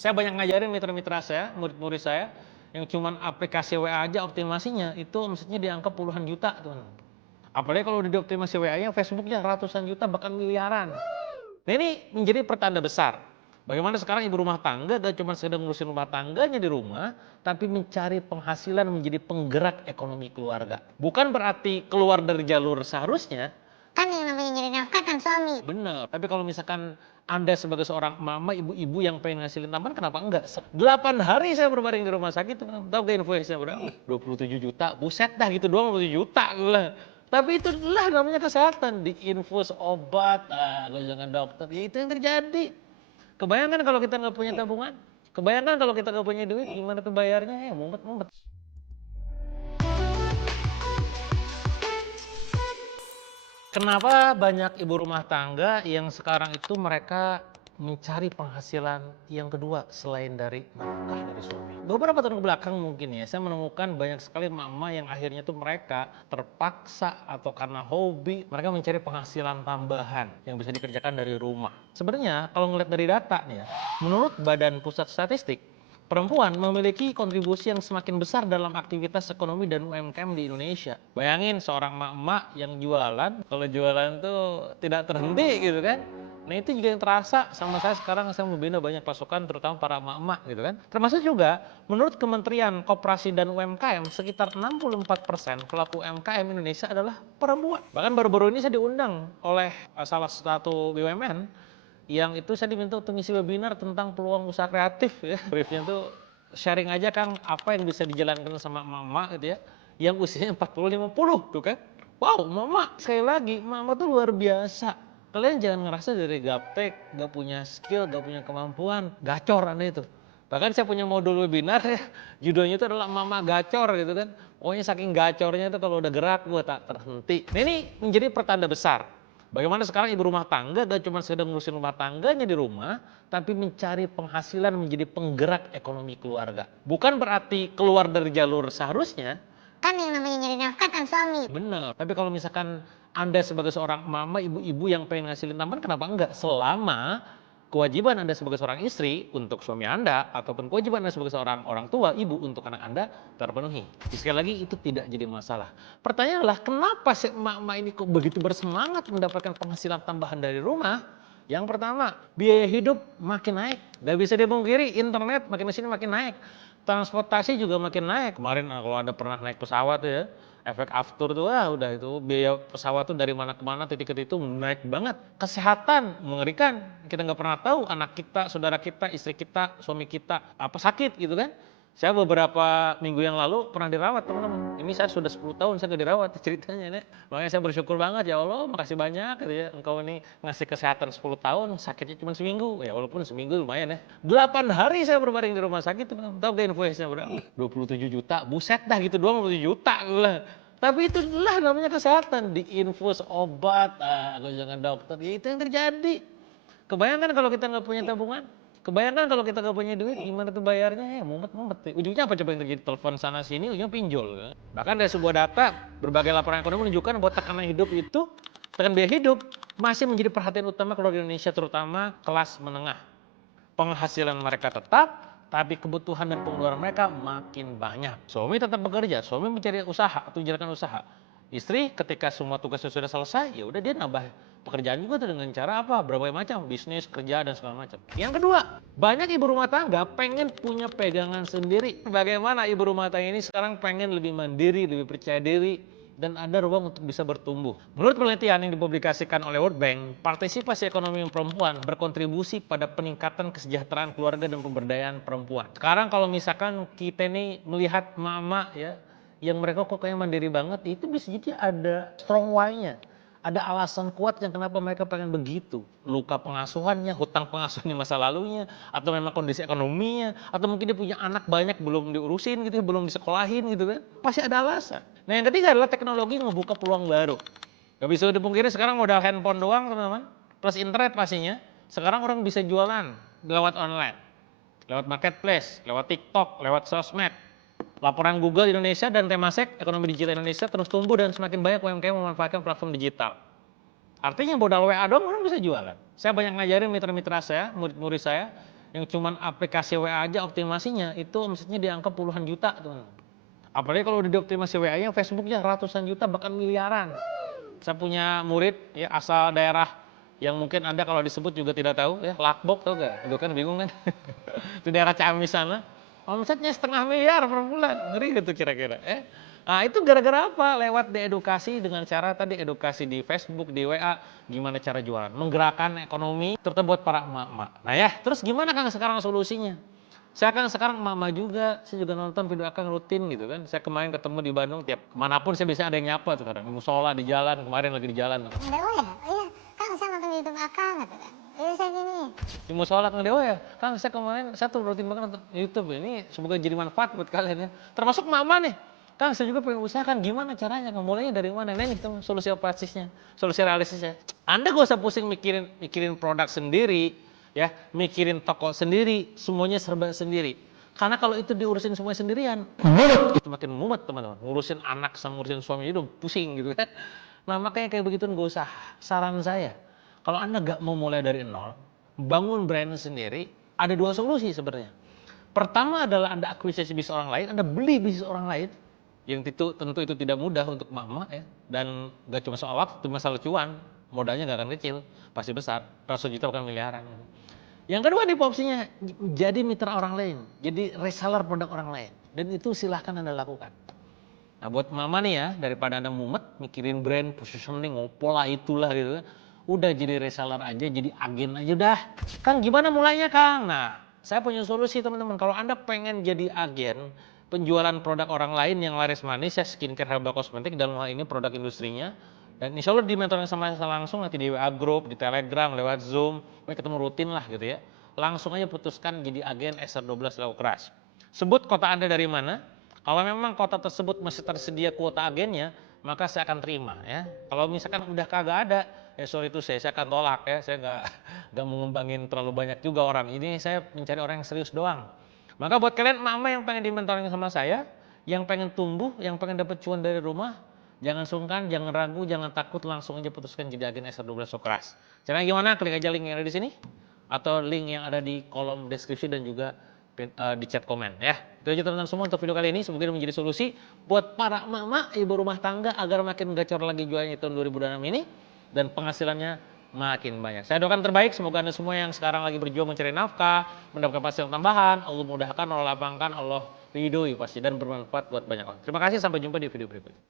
Saya banyak ngajarin mitra-mitra saya, murid-murid saya, yang cuman aplikasi WA aja optimasinya, itu omsetnya di angka puluhan juta, teman. Apalagi kalau udah dioptimasi WA-nya, Facebooknya ratusan juta, bahkan miliaran. Nah ini menjadi pertanda besar. Bagaimana sekarang ibu rumah tangga gak cuma sekedar ngurusin rumah tangganya di rumah, tapi mencari penghasilan menjadi penggerak ekonomi keluarga. Bukan berarti keluar dari jalur seharusnya. Kan yang namanya nyari nafkah kan suami. Bener, tapi kalau misalkan Anda sebagai seorang mama, ibu-ibu yang pengen ngasilin tambahan, kenapa enggak? 8 hari saya berbaring di rumah sakit, tahu gak invoice-nya berapa? 27 juta, buset dah gitu doang 27 juta lah. Tapi itulah namanya kesehatan, diinfus obat, jangan dokter, ya itu yang terjadi. Kebayangkan kalau kita nggak punya tabungan? Kebayangkan kalau kita nggak punya duit, gimana tuh bayarnya? Ya mumet-mumet. Kenapa banyak ibu rumah tangga yang sekarang itu mereka mencari penghasilan yang kedua selain dari nafkah dari suami? Beberapa tahun ke belakang mungkin ya, saya menemukan banyak sekali mama yang akhirnya tuh mereka terpaksa atau karena hobi, mereka mencari penghasilan tambahan yang bisa dikerjakan dari rumah. Sebenarnya kalau ngeliat dari data nih ya, menurut Badan Pusat Statistik, perempuan memiliki kontribusi yang semakin besar dalam aktivitas ekonomi dan UMKM di Indonesia. Bayangin seorang emak-emak yang jualan, kalau jualan tuh tidak terhenti gitu kan. Nah itu juga yang terasa sama saya sekarang, saya membina banyak pasukan terutama para emak-emak gitu kan. Termasuk juga menurut Kementerian Koperasi dan UMKM sekitar 64% pelaku UMKM Indonesia adalah perempuan. Bahkan baru-baru ini saya diundang oleh salah satu BUMN yang itu saya diminta untuk ngisi webinar tentang peluang usaha kreatif ya. Briefnya tuh sharing aja Kang apa yang bisa dijalankan sama mama gitu ya, yang usianya 40-50 tuh kan. Wow, mama sekali lagi, mama tuh luar biasa. Kalian jangan ngerasa dari gaptek, gak punya skill, gak punya kemampuan, gacor Anda itu. Bahkan saya punya modul webinar ya, judulnya itu adalah Mama Gacor gitu kan. Pokoknya saking gacornya itu kalau udah gerak gue tak terhenti. Nah ini menjadi pertanda besar. Bagaimana sekarang ibu rumah tangga gak cuma sekedar ngurusin rumah tangganya di rumah, tapi mencari penghasilan menjadi penggerak ekonomi keluarga. Bukan berarti keluar dari jalur seharusnya. Kan yang namanya nyari nafkah kan suami. Bener, tapi kalau misalkan Anda sebagai seorang mama, ibu-ibu yang pengen ngasilin tambahan, kenapa enggak? Selama kewajiban Anda sebagai seorang istri untuk suami Anda, ataupun kewajiban Anda sebagai seorang orang tua, ibu untuk anak Anda terpenuhi. Sekali lagi itu tidak jadi masalah. Pertanyaannya adalah kenapa si emak-emak ini kok begitu bersemangat mendapatkan penghasilan tambahan dari rumah? Yang pertama, biaya hidup makin naik. Gak bisa dipungkiri, internet makin kesini makin naik. Transportasi juga makin naik. Kemarin kalau Anda pernah naik pesawat ya, efek after tuh udah itu biaya pesawat tuh dari mana ke mana titik itu naik banget. Kesehatan mengerikan, kita nggak pernah tahu anak kita, saudara kita, istri kita, suami kita apa sakit gitu kan. Saya beberapa minggu yang lalu pernah dirawat teman-teman. Ini saya sudah 10 tahun saya nggak dirawat ceritanya nih. Makanya saya bersyukur banget, ya Allah makasih banyak gitu ya. Engkau ini ngasih kesehatan 10 tahun, sakitnya cuma seminggu. Ya walaupun seminggu lumayan ya. 8 hari saya berbaring di rumah sakit, tahu gak invoice-nya berapa? 27 juta, buset dah gitu doang 27 juta lah. Tapi itulah namanya kesehatan, diinfus obat, jangan dokter, ya itu yang terjadi. Kebayangkan kalau kita nggak punya tabungan? Kebayangkan kalau kita nggak punya duit, gimana tuh bayarnya? Ya mumet-mumet. Ujungnya apa coba yang terjadi? Telepon sana sini, ujungnya pinjol. Kan? Bahkan dari sebuah data, berbagai laporan ekonomi menunjukkan bahwa tekanan hidup itu, tekan biaya hidup, masih menjadi perhatian utama keluarga Indonesia, terutama kelas menengah. Penghasilan mereka tetap, tapi kebutuhan dan pengeluaran mereka makin banyak. Suami tetap bekerja, suami mencari usaha atau menjalankan usaha. Istri ketika semua tugasnya sudah selesai, ya udah dia nambah pekerjaan juga tuh dengan cara apa? Berbagai macam, bisnis, kerja dan segala macam. Yang kedua, banyak ibu rumah tangga pengen punya pegangan sendiri. Bagaimana ibu rumah tangga ini sekarang pengen lebih mandiri, lebih percaya diri, dan ada ruang untuk bisa bertumbuh. Menurut penelitian yang dipublikasikan oleh World Bank, partisipasi ekonomi perempuan berkontribusi pada peningkatan kesejahteraan keluarga dan pemberdayaan perempuan. Sekarang kalau misalkan kita ini melihat mama ya, yang mereka kok kayak mandiri banget, itu bisa jadi ada strong why-nya. Ada alasan kuat yang kenapa mereka pengen begitu. Luka pengasuhannya, hutang pengasuhannya masa lalunya, atau memang kondisi ekonominya, atau mungkin dia punya anak banyak belum diurusin gitu, belum disekolahin gitu kan. Pasti ada alasan. Nah yang ketiga adalah teknologi ngebuka peluang baru. Gak bisa dipungkiri sekarang modal handphone doang teman-teman, plus internet pastinya. Sekarang orang bisa jualan lewat online, lewat marketplace, lewat TikTok, lewat sosmed. Laporan Google Indonesia dan Temasek, ekonomi digital Indonesia terus tumbuh dan semakin banyak UMKM memanfaatkan platform digital. Artinya modal WA doang orang bisa jualan. Saya banyak ngajarin mitra-mitra saya, murid-murid saya, yang cuman aplikasi WA aja optimasinya itu omsetnya di angka puluhan juta teman. Apalagi kalau udah dioptimasi WA-nya, Facebooknya ratusan juta bahkan miliaran. Saya punya murid ya asal daerah yang mungkin Anda kalau disebut juga tidak tahu ya, Lakbok tahu gak? Itu kan bingung kan? Itu daerah Ciamis sana. Omsetnya 500 000 000 per bulan. Ngeri gitu kira-kira. Nah itu gara-gara apa? Lewat diedukasi dengan cara tadi edukasi di Facebook, di WA, gimana cara jualan. Menggerakkan ekonomi, terutama buat para emak-emak. Nah ya, terus gimana Kang sekarang solusinya? Saya kan sekarang emak-emak juga, saya juga nonton video Akang rutin gitu kan. Saya kemarin ketemu di Bandung, tiap kemanapun saya biasanya ada yang nyapa tuh kadang. Di musola, di jalan, kemarin lagi di jalan. Ada oh ya? Iya, Kang saya nonton di YouTube Akang gitu kan. Iya saya gini. Di musola Kang Dewa ya, Kang saya kemarin, saya tuh rutin banget nonton YouTube. Ini semoga jadi manfaat buat kalian ya. Termasuk mama nih. Kang saya juga pengen usahakan gimana caranya, Kang mulainya dari mana? Nah ini solusi operasinya, solusi realistisnya. Anda gak usah pusing mikirin produk sendiri, ya, mikirin toko sendiri, semuanya serba sendiri. Karena kalau itu diurusin semuanya sendirian, itu makin mumet teman-teman. Ngurusin anak sama ngurusin suami itu pusing gitu kan. Nah makanya kayak begitu gak usah. Saran saya, kalau Anda gak mau mulai dari nol, bangun brand sendiri, ada dua solusi sebenarnya. Pertama adalah Anda akuisisi bisnis orang lain, Anda beli bisnis orang lain, yang tentu itu tidak mudah untuk mama ya, dan gak cuma soal waktu, masalah cuan, modalnya gak akan kecil, pasti besar, ratusan juta bukan miliaran. Yang kedua nih opsinya, jadi mitra orang lain, jadi reseller produk orang lain, dan itu silahkan Anda lakukan. Nah buat mama nih ya, daripada Anda mumet, mikirin brand, positioning, ngopolah itulah gitu kan, udah jadi reseller aja, jadi agen aja udah. Kang gimana mulainya Kang? Nah saya punya solusi teman-teman, kalau Anda pengen jadi agen, penjualan produk orang lain yang laris manis ya, skincare, herbal, kosmetik, dalam hal ini produk industrinya, dan insya Allah dimentoring sama saya langsung nanti di WA Group, di Telegram, lewat Zoom, ketemu rutin lah gitu ya. Langsung aja putuskan jadi agen SR12 Lau Keras. Sebut kota Anda dari mana, kalau memang kota tersebut masih tersedia kuota agennya, maka saya akan terima ya. Kalau misalkan udah kagak ada, ya sorry itu saya akan tolak ya, saya nggak mau ngembangin terlalu banyak juga orang. Ini saya mencari orang yang serius doang. Maka buat kalian mama yang pengen di-mentoring sama saya, yang pengen tumbuh, yang pengen dapat cuan dari rumah, jangan sungkan, jangan ragu, jangan takut, langsung aja putuskan jadi agen SR12 Sokras. Caranya gimana? Klik aja link yang ada di sini atau link yang ada di kolom deskripsi dan juga di chat komen ya. Itu aja teman-teman semua untuk video kali ini, semoga menjadi solusi buat para mama ibu rumah tangga agar makin gacor lagi jualannya tahun 2026 ini dan penghasilannya makin banyak. Saya doakan terbaik, semoga Anda semua yang sekarang lagi berjuang mencari nafkah, mendapatkan penghasilan tambahan, Allah mudahkan, Allah lapangkan, Allah ridhoi pasti dan bermanfaat buat banyak orang. Terima kasih, sampai jumpa di video berikutnya.